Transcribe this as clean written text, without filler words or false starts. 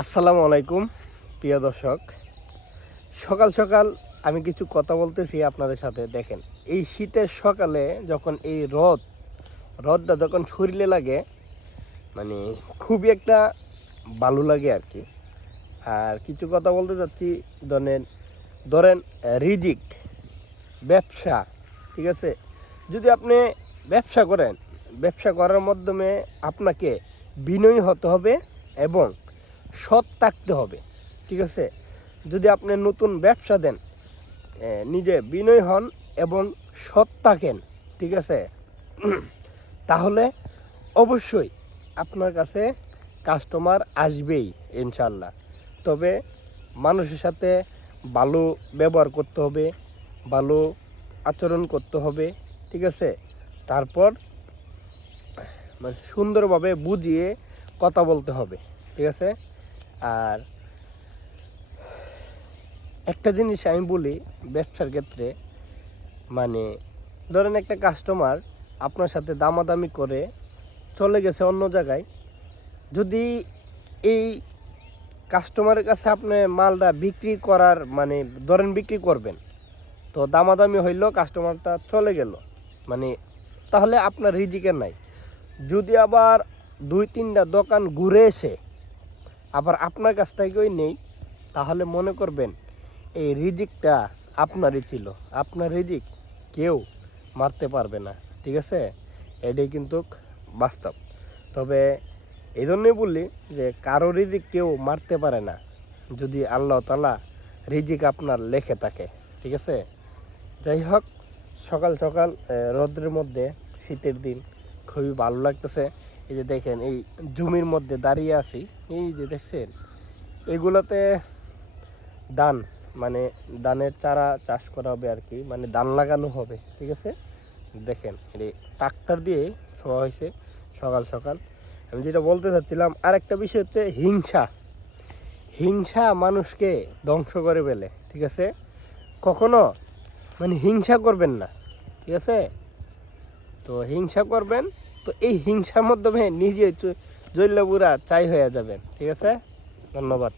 আসসালামু আলাইকুম প্রিয় দর্শক। সকাল সকাল আমি কিছু কথা বলতেছি আপনাদের সাথে। দেখেন, এই শীতের সকালে যখন এই রোদটা যখন শরীরে লাগে, মানে খুবই একটা ভালো লাগে আর কি। আর কিছু কথা বলতে চাচ্ছি, ধরেন ধরেন রিজিক, ব্যবসা, ঠিক আছে। যদি আপনি ব্যবসা করেন, ব্যবসা করার মাধ্যমে আপনাকে বিনয়ী হতে হবে এবং সৎ থাকতে হবে, ঠিক আছে। যদি আপনি নতুন ব্যবসা দেন, নিজে বিনয়ী হন এবং সৎ থাকেন, ঠিক আছে, তাহলে অবশ্যই আপনার কাছে কাস্টমার আসবেই ইনশাল্লাহ। তবে মানুষের সাথে ভালো ব্যবহার করতে হবে, ভালো আচরণ করতে হবে, ঠিক আছে। তারপর মানে সুন্দরভাবে বুঝিয়ে কথা বলতে হবে, ঠিক আছে। আর একটা জিনিস আমি বলি ব্যবসার ক্ষেত্রে, মানে ধরেন একটা কাস্টমার আপনার সাথে দামাদামি করে চলে গেছে অন্য জায়গায়। যদি এই কাস্টমারের কাছে আপনি মালটা বিক্রি করার মানে ধরেন বিক্রি করবেন, তো দামাদামি হইলো, কাস্টমারটা চলে গেল, মানে তাহলে আপনার রিজিকের নাই। যদি আবার 2-3টা দোকান ঘুরে এসে আবার আপনার কাছ থেকেই নেই, তাহলে মনে করবেন এই রিজিকটা আপনারই ছিল। আপনার রিজিক কেউ মারতে পারবে না, ঠিক আছে। এটাই কিন্তু বাস্তব। তবে এই জন্যই বললি যে কারো রিজিক কেউ মারতে পারে না, যদি আল্লাহ তাআলা রিজিক আপনার লেখে থাকে, ঠিক আছে। যাই হোক, সকাল সকাল রোদ্রের মধ্যে, শীতের দিন, খুবই ভালো লাগতেছে। এই যে দেখেন, এই জমির মধ্যে দাঁড়িয়ে আছি, এই যে দেখছেন এগুলোতে ধান, মানে ধানের চারা চাষ করা হবে আর কি, মানে ধান লাগানো হবে, ঠিক আছে। দেখেন এই ট্রাক্টর দিয়ে ছোঁয়া হয়েছে সকাল সকাল। আমি যেটা বলতে চাচ্ছিলাম, আর একটা বিষয় হচ্ছে হিংসা। হিংসা মানুষকে ধ্বংস করে ফেলে, ঠিক আছে। কখনো মানে হিংসা করবেন না, ঠিক আছে। তো হিংসা করবেন, তো এই হিংসার মাধ্যমে নিজে জৈল্যপুরা চাই হয়ে যাবেন, ঠিক আছে। ধন্যবাদ।